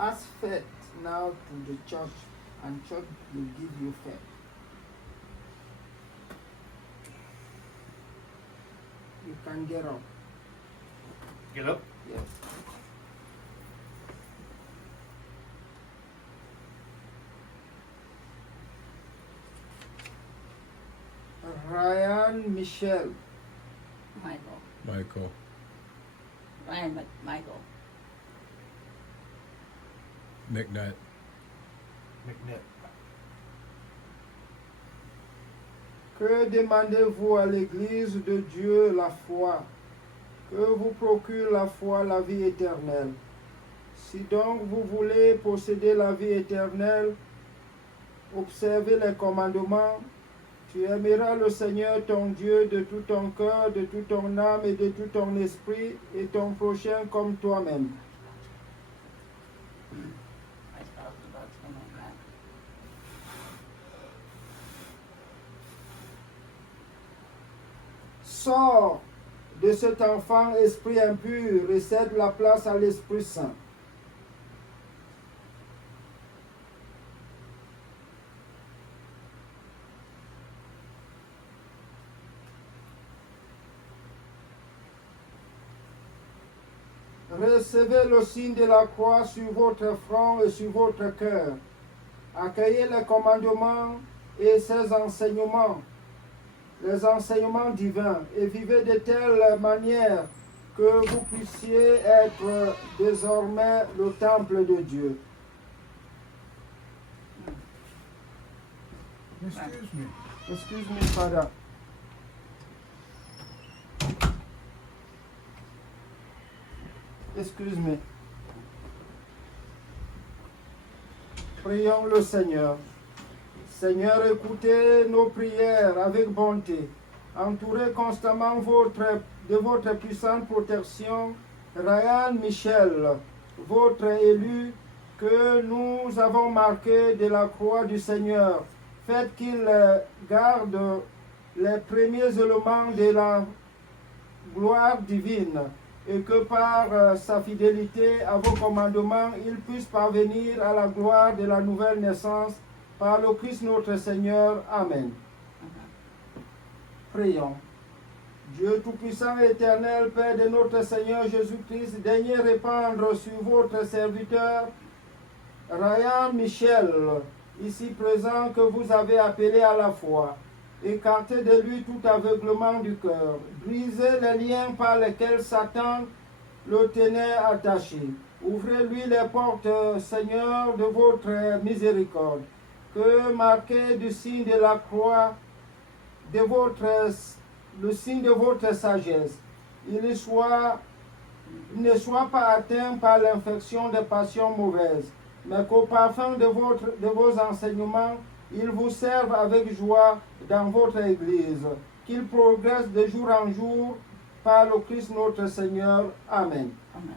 Ask faith now to the church, and church will give you faith. You can get up. Get up. Yes. Ryan Michel. Michael. Ryan Michael. McNutt. McNett. Que demandez-vous à l'Église de Dieu la foi? Que vous procure la foi la vie éternelle. Si donc vous voulez posséder la vie éternelle, observez les commandements. Tu aimeras le Seigneur ton Dieu de tout ton cœur, de toute ton âme et de tout ton esprit, et ton prochain comme toi-même. Sors de cet enfant, esprit impur, et cède la place à l'Esprit Saint. Recevez le signe de la croix sur votre front et sur votre cœur. Accueillez les commandements et ses enseignements, les enseignements divins, et vivez de telle manière que vous puissiez être désormais le temple de Dieu. Excuse me. Excuse me, Father. Excuse me. Prions le Seigneur. Seigneur, écoutez nos prières avec bonté. Entourez constamment de votre puissante protection Ryan Michel, votre élu que nous avons marqué de la croix du Seigneur. Faites qu'il garde les premiers éléments de la gloire divine, et que par sa fidélité à vos commandements, il puisse parvenir à la gloire de la nouvelle naissance par le Christ notre Seigneur. Amen. Prions. Dieu Tout-Puissant et Éternel, Père de notre Seigneur Jésus-Christ, daignez répandre sur votre serviteur Ryan Michel, ici présent, que vous avez appelé à la foi. Écartez de lui tout aveuglement du cœur. Brisez les liens par lesquels Satan le tenait attaché. Ouvrez-lui les portes, Seigneur, de votre miséricorde. Que marqué du signe de la croix, le signe de votre sagesse, il ne soit pas atteint par l'infection des passions mauvaises, mais qu'au parfum de vos enseignements, il vous serve avec joie dans votre Église, qu'il progresse de jour en jour par le Christ notre Seigneur. Amen. Amen.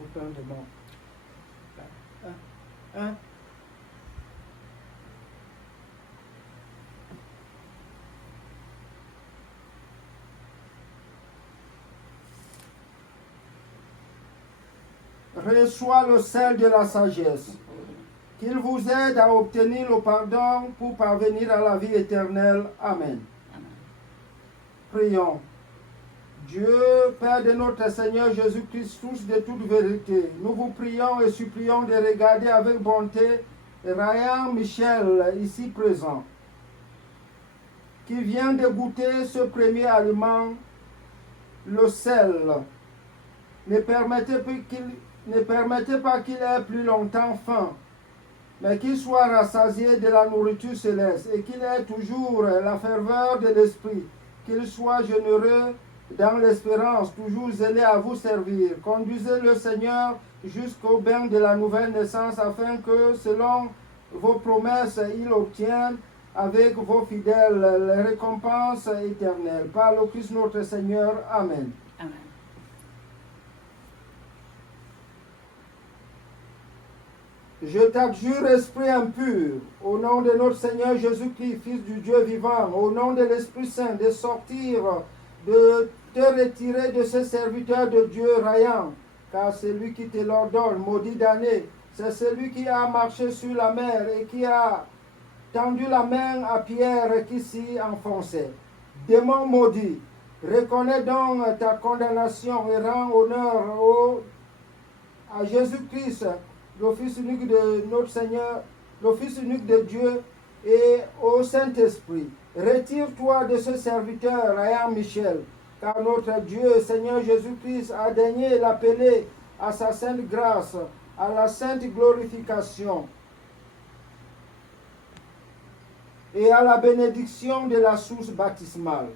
Autant de mots. Hein? Reçois le sel de la sagesse, qu'il vous aide à obtenir le pardon pour parvenir à la vie éternelle. Amen. Prions. Dieu, Père de notre Seigneur Jésus-Christ, source de toute vérité, nous vous prions et supplions de regarder avec bonté Ryan Michel, ici présent, qui vient de goûter ce premier aliment, le sel. Ne permettez pas qu'il ait plus longtemps faim, mais qu'il soit rassasié de la nourriture céleste et qu'il ait toujours la ferveur de l'esprit, qu'il soit généreux dans l'espérance, toujours zélé à vous servir. Conduisez le Seigneur jusqu'au bain de la nouvelle naissance, afin que, selon vos promesses, il obtienne avec vos fidèles les récompenses éternelles. Par le Christ notre Seigneur. Amen. Amen. Je t'adjure, esprit impur, au nom de notre Seigneur Jésus-Christ, Fils du Dieu vivant, au nom de l'Esprit Saint, de sortir, de te retirer de ce serviteur de Dieu Ryan, car c'est lui qui te l'ordonne, maudit damné. C'est celui qui a marché sur la mer et qui a tendu la main à Pierre qui s'y enfonçait. Démon maudit, reconnais donc ta condamnation et rends honneur à Jésus-Christ, le Fils unique de notre Seigneur, le Fils unique de Dieu, et au Saint-Esprit. Retire-toi de ce serviteur, Ryan Michel, car notre Dieu, Seigneur Jésus-Christ, a daigné l'appeler à sa sainte grâce, à la sainte glorification et à la bénédiction de la source baptismale.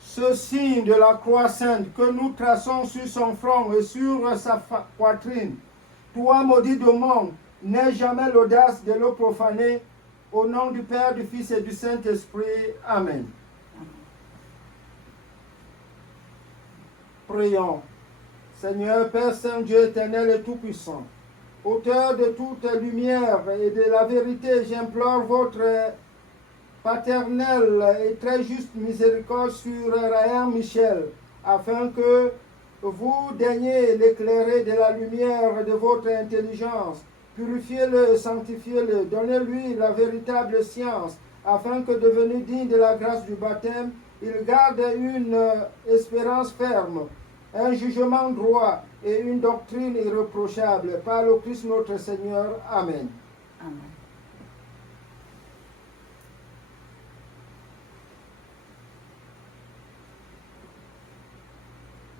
Ce signe de la croix sainte que nous traçons sur son front et sur sa poitrine, toi maudit du monde, n'aie jamais l'audace de le profaner. Au nom du Père, du Fils et du Saint-Esprit. Amen. Prions. Seigneur, Père Saint, Dieu éternel et tout-puissant, auteur de toute lumière et de la vérité, j'implore votre paternelle et très juste miséricorde sur Ryan Michel, afin que vous daigniez l'éclairer de la lumière de votre intelligence. Purifiez-le, sanctifiez-le, donnez-lui la véritable science, afin que, devenu digne de la grâce du baptême, il garde une espérance ferme, un jugement droit et une doctrine irréprochable. Par le Christ notre Seigneur. Amen. Amen.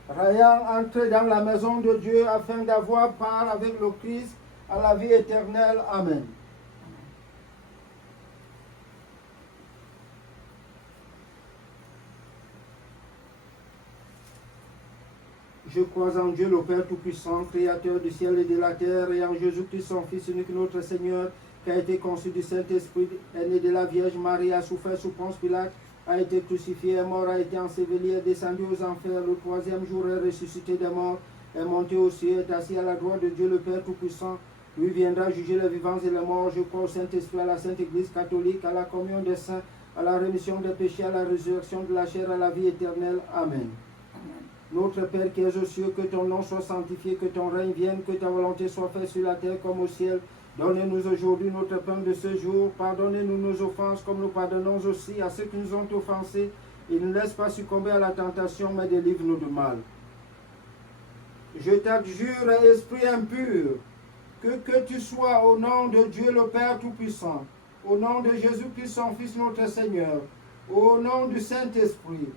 Ryan entre dans la maison de Dieu afin d'avoir part avec le Christ à la vie éternelle. Amen. Je crois en Dieu le Père Tout-Puissant, Créateur du ciel et de la terre, et en Jésus-Christ, son Fils unique, notre Seigneur, qui a été conçu du Saint-Esprit, est né de la Vierge Marie, a souffert sous Ponce Pilate, a été crucifié, est mort, a été enseveli, est descendu aux enfers, le troisième jour est ressuscité des morts, est monté aux cieux, est assis à la droite de Dieu le Père Tout-Puissant. Lui viendra juger les vivants et les morts. Je crois au Saint-Esprit, à la Sainte Église catholique, à la communion des saints, à la rémission des péchés, à la résurrection de la chair, à la vie éternelle. Amen. Notre Père qui es aux cieux, que ton nom soit sanctifié, que ton règne vienne, que ta volonté soit faite sur la terre comme au ciel. Donnez-nous aujourd'hui notre pain de ce jour. Pardonnez-nous nos offenses comme nous pardonnons aussi à ceux qui nous ont offensés. Et ne laisse pas succomber à la tentation, mais délivre-nous du mal. Je t'adjure, esprit impur, que tu sois au nom de Dieu le Père Tout-Puissant, au nom de Jésus-Christ, son Fils notre Seigneur, au nom du Saint-Esprit,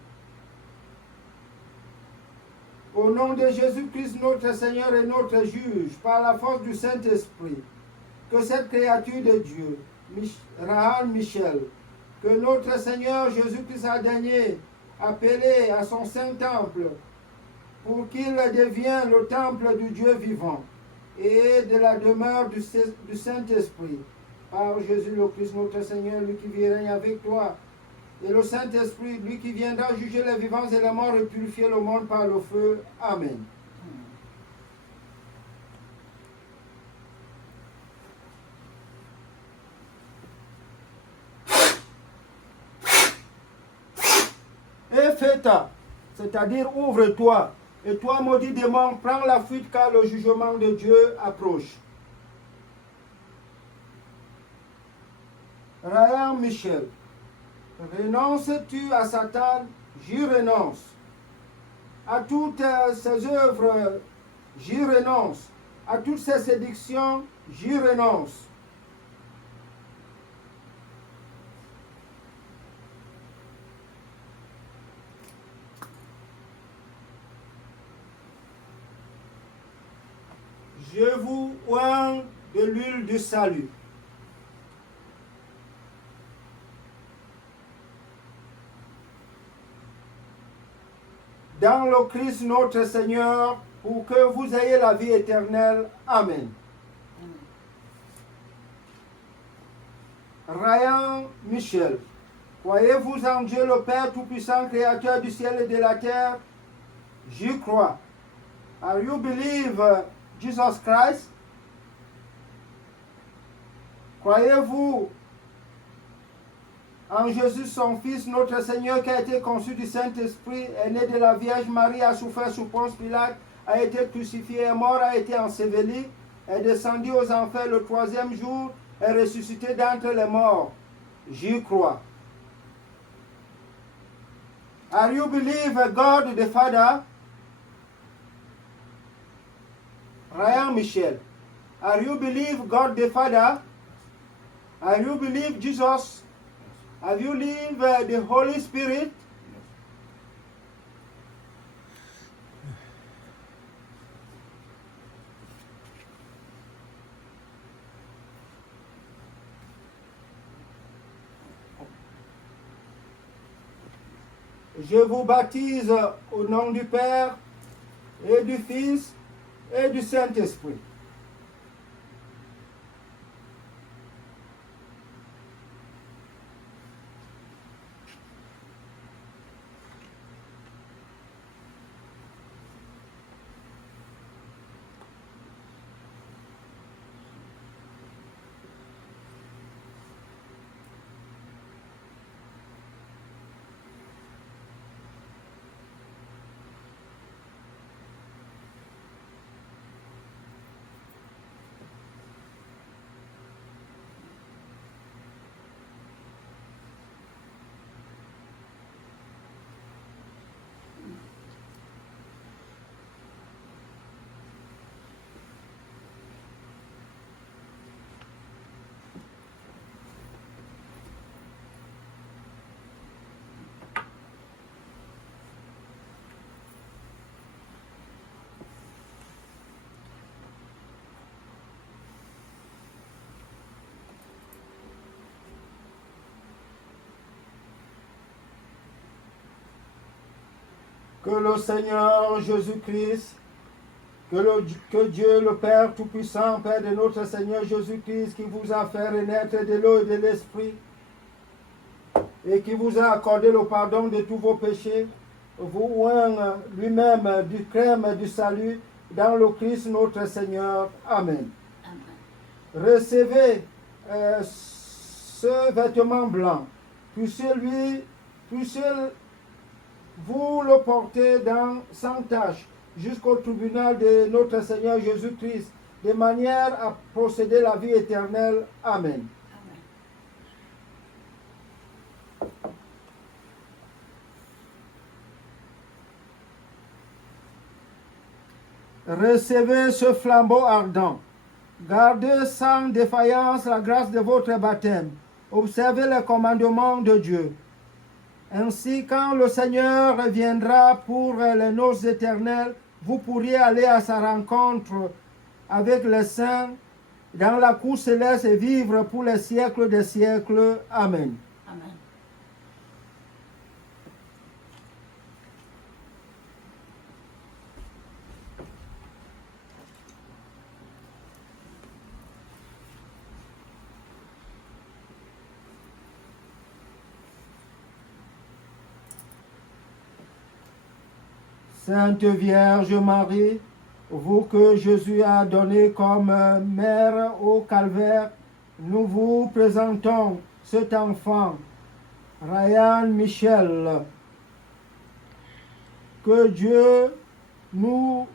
au nom de Jésus-Christ notre Seigneur et notre juge, par la force du Saint-Esprit, que cette créature de Dieu, Ryan Michel, que notre Seigneur Jésus-Christ a daigné appeler à son Saint-Temple, pour qu'il devienne le temple du Dieu vivant et de la demeure du Saint-Esprit, par Jésus le Christ notre Seigneur, lui qui vit et règne avec toi, et le Saint-Esprit, lui qui viendra juger les vivants et les morts et purifier le monde par le feu. Amen. Epheta, c'est-à-dire ouvre-toi, et toi, maudit démon, prends la fuite car le jugement de Dieu approche. Ryan Michel, renonces-tu à Satan? J'y renonce. À toutes ses œuvres, j'y renonce. À toutes ses séductions, j'y renonce. Je vous oins de l'huile du salut. Dans le Christ notre Seigneur, pour que vous ayez la vie éternelle. Amen. Ryan Michel. Croyez-vous en Dieu le Père Tout-Puissant, Créateur du ciel et de la terre? J'y crois. Are you believe Jesus Christ? Croyez-vous en Jésus, son Fils, notre Seigneur, qui a été conçu du Saint-Esprit, est né de la Vierge Marie, a souffert sous Ponce Pilate, a été crucifié, est mort, a été enseveli, est descendu aux enfers le troisième jour, est ressuscité d'entre les morts. J'y crois. Are you believe God the Father? Ryan Michel. Are you believe God the Father? Are you believe Jesus? Have you believe the Holy Spirit? Je vous baptise au nom du Père et du Fils et du Saint-Esprit. Que le Seigneur Jésus-Christ, que Dieu le Père Tout-Puissant, Père de notre Seigneur Jésus-Christ, qui vous a fait renaître de l'eau et de l'Esprit, et qui vous a accordé le pardon de tous vos péchés, vous oigne lui-même du crème du salut dans le Christ notre Seigneur. Amen. Amen. Recevez ce vêtement blanc, puissiez vous le portez sans tâche jusqu'au tribunal de notre Seigneur Jésus-Christ, de manière à posséder la vie éternelle. Amen. Recevez ce flambeau ardent. Gardez sans défaillance la grâce de votre baptême. Observez les commandements de Dieu. Ainsi, quand le Seigneur reviendra pour les noces éternelles, vous pourriez aller à sa rencontre avec les saints dans la cour céleste et vivre pour les siècles des siècles. Amen. Amen. Sainte Vierge Marie, vous que Jésus a donné comme mère au calvaire, nous vous présentons cet enfant, Ryan Michel, que Dieu nous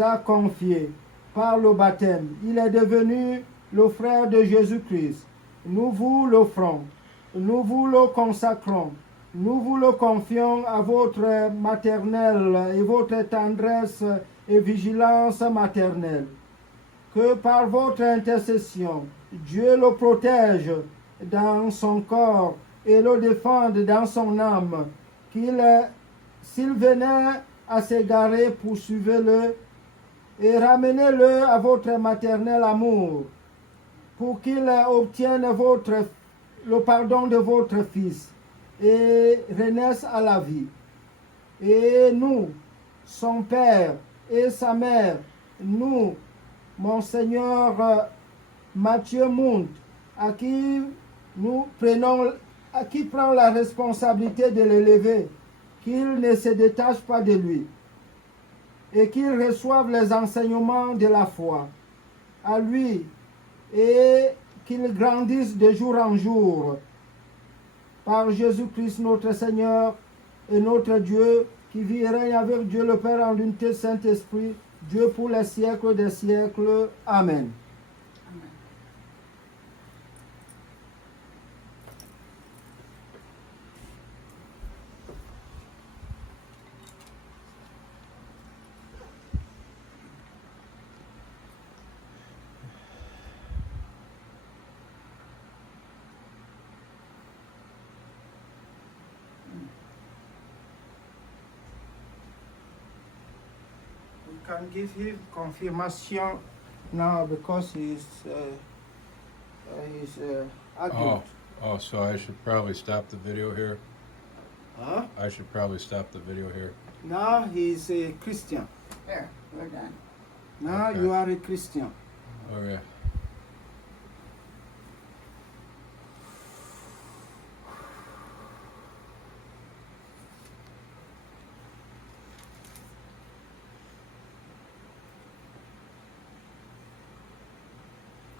a confié par le baptême. Il est devenu le frère de Jésus-Christ. Nous vous l'offrons, nous vous le consacrons. Nous vous le confions à votre maternelle et votre tendresse et vigilance maternelle. Que par votre intercession, Dieu le protège dans son corps et le défende dans son âme. S'il venait à s'égarer, poursuivez-le et ramenez-le à votre maternel amour pour qu'il obtienne le pardon de votre Fils et renaisse à la vie. Et nous, son père et sa mère, nous, Monseigneur Mathieu Mount, à qui qui prend la responsabilité de l'élever, qu'il ne se détache pas de lui et qu'il reçoive les enseignements de la foi à lui et qu'il grandisse de jour en jour par Jésus-Christ notre Seigneur et notre Dieu, qui vit et règne avec Dieu le Père en l'unité Saint-Esprit, Dieu pour les siècles des siècles. Amen. We can give him confirmation now because he's adult. Oh, so I should probably stop the video here. Huh? I should probably stop the video here. Now he's a Christian. There, we're done. Now Okay. you are a Christian. Okay.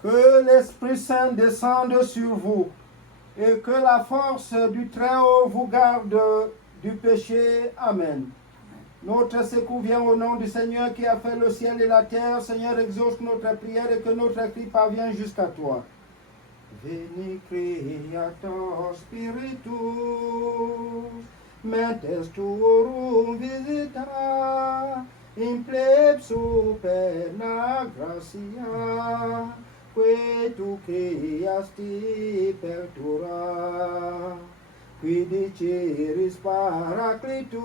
Que l'Esprit Saint descende sur vous et que la force du Très-Haut vous garde du péché. Amen. Notre secours vient au nom du Seigneur qui a fait le ciel et la terre. Seigneur, exauce notre prière et que notre cri parvienne jusqu'à toi. Veni Creator Spiritus, mentes tuorum visita, in pleb superna gratia, que tu creasti per tura, qui diceris Paracletus,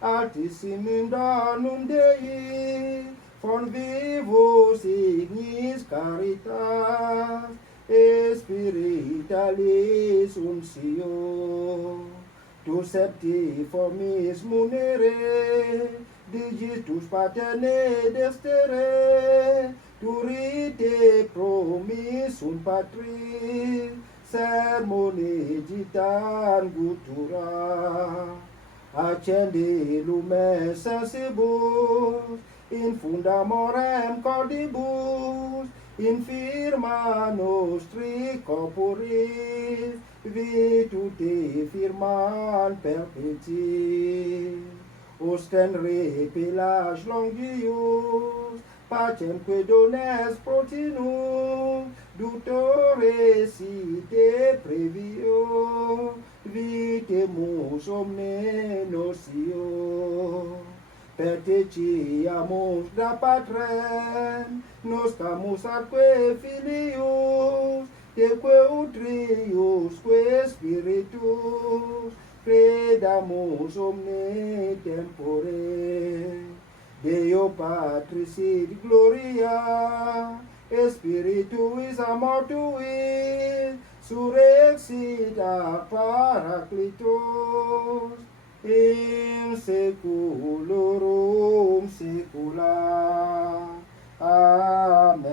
altissimum donum Dei, von vivos ignis caritas, et spiritualis unctio, tu septi formis munere, digitus paterne destere, turite promissum patris, sermone gitan gutura, accende lumen sensibus, in fundamorem cordibus, in firma nostri corporis, virtute firman perpeti, ostenere pelage longius, pacemque dones protinus, ductore site previo, vitemus omne nocio. Perteciamus da Patrem, nostamus atque filius, teque utriusque spiritus, credamus omne tempore. Deo Patris et gloria, Spirituis amortuis, surrexit a Paracletus, in seculorum secula. Amen.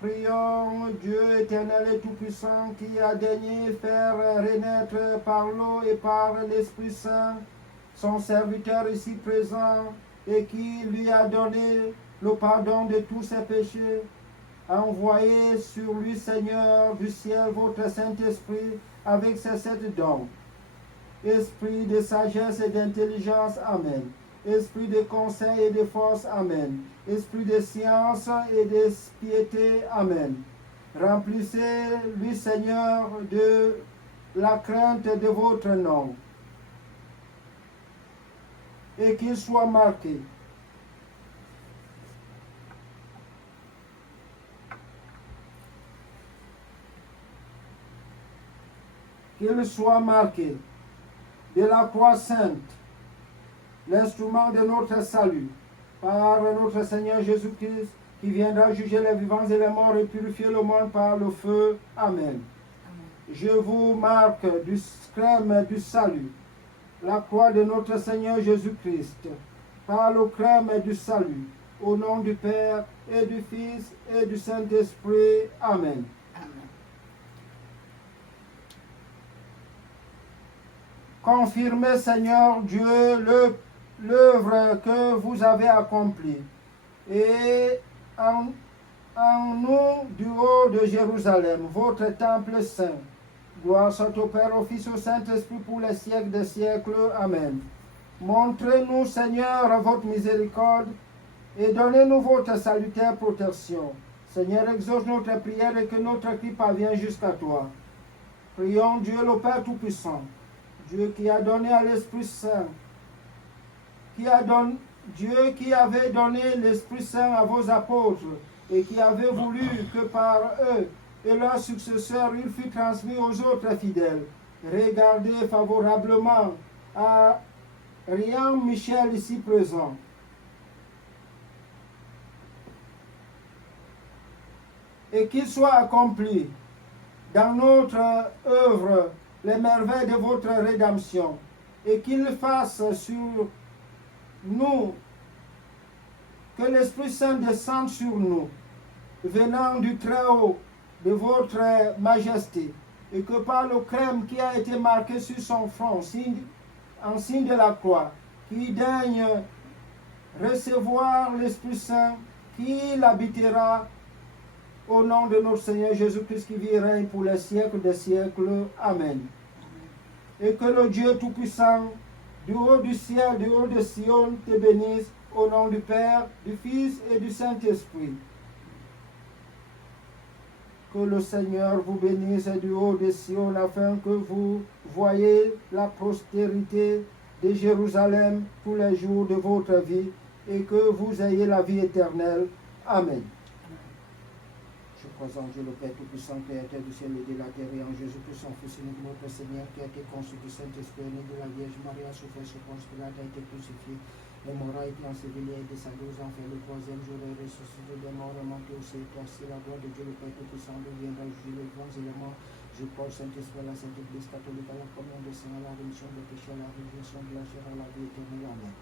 Prions Dieu éternel et tout-puissant qui a daigné faire renaître par l'eau et par l'Esprit Saint son serviteur ici présent et qui lui a donné le pardon de tous ses péchés. Envoyez sur lui, Seigneur, du ciel votre Saint-Esprit avec ses 7 dons. Esprit de sagesse et d'intelligence, Amen. Esprit de conseil et de force, Amen. Esprit de science et de piété, Amen. Remplissez-lui, Seigneur, de la crainte de votre nom. Et qu'il soit marqué. Qu'il soit marqué de la croix sainte, l'instrument de notre salut, par notre Seigneur Jésus-Christ, qui viendra juger les vivants et les morts et purifier le monde par le feu. Amen. Je vous marque du crème du salut, la croix de notre Seigneur Jésus-Christ, par le crème du salut, Au nom du Père et du Fils et du Saint-Esprit. Amen. Amen. Confirmez, Seigneur Dieu, l'œuvre que vous avez accomplie. Et en nous, du haut de Jérusalem, votre temple saint. Gloire soit au Père, au Fils, au Saint-Esprit, pour les siècles des siècles. Amen. Montrez-nous, Seigneur, votre miséricorde et donnez-nous votre salutaire protection. Seigneur, exauce notre prière et que notre cri parvienne jusqu'à toi. Prions Dieu le Père Tout-Puissant, Dieu qui a donné à l'Esprit Saint, Dieu qui avait donné l'Esprit Saint à vos apôtres et qui avait voulu que par eux et leurs successeurs, il fût transmis aux autres fidèles. Regardez favorablement à Ryan Michel ici présent. Et qu'il soit accompli dans notre œuvre les merveilles de votre rédemption et qu'il fasse sur nous, que l'Esprit Saint descende sur nous, venant du Très-Haut de votre majesté, et que par le crème qui a été marqué sur son front, en signe de la croix, qui daigne recevoir l'Esprit Saint, qui l'habitera au nom de notre Seigneur Jésus-Christ qui vit et règne pour les siècles des siècles. Amen. Et que le Dieu Tout-Puissant, du haut du ciel, du haut de Sion, te bénisse au nom du Père, du Fils et du Saint-Esprit. Que le Seigneur vous bénisse du haut de Sion afin que vous voyez la prospérité de Jérusalem tous les jours de votre vie et que vous ayez la vie éternelle. Amen. Je crois en Dieu le Père Tout-Puissant, Créateur du ciel et de la terre, et en Jésus-Christ, son Fils unique, notre Seigneur, qui a été conçu du Saint-Esprit, né de la Vierge Marie, a souffert sous Ponce Pilate, a été crucifié, est mort, a été enseveli, a descendu aux enfers, le troisième jour est ressuscité des morts, est monté au ciel, si la gloire de Dieu le Père Tout-Puissant deviendra juger les vivants et les morts. Je crois au Saint-Esprit, à la Sainte Église catholique, à la communion des saints, à la rémission des péchés, à la résurrection de la chair, à la vie éternelle. Amen.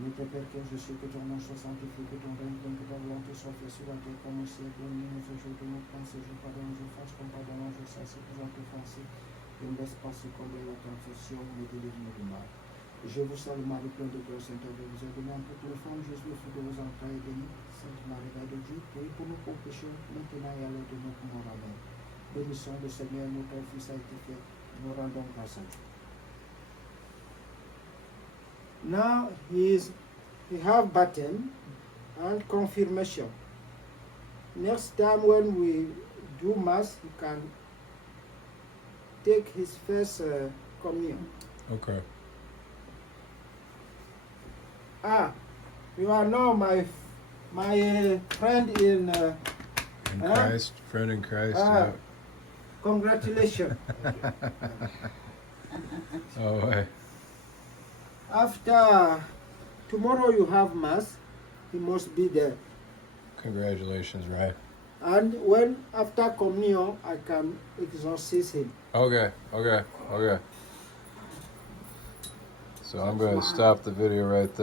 Notre Père qui es aux cieux, que ton nom soit sanctifié, que ton règne vienne, que ta volonté soit faite sur la terre comme au ciel. Donne-nous aujourd'hui notre pain de ce jour, pardonne-nous nos offenses comme pardonnons aux offensés qui nous ont offensés. Et ne laisse pas succomber à la tentation, mais délivre-nous du mal. Je vous salue Marie, pleine de grâce, Sainte-Vierge, vous êtes bénie entre toutes les femmes, Jésus, le fruit de vos entrailles, est béni. Sainte Marie, Mère de Dieu, priez pour nous pauvres pécheurs, maintenant et à l'heure de notre mort. Amen. Bénissons le Seigneur, notre Fils a été fait. Nous rendons grâce à Dieu. Now we have baptism and confirmation. Next time when we do Mass, you can take his first communion. Okay. You are now my friend in Christ, friend in Christ. yeah. Congratulations. Oh, hey. After tomorrow you have Mass, he must be there. Congratulations, right? And when after communion, I can exorcise him. Okay. So I'm going to stop the video right there.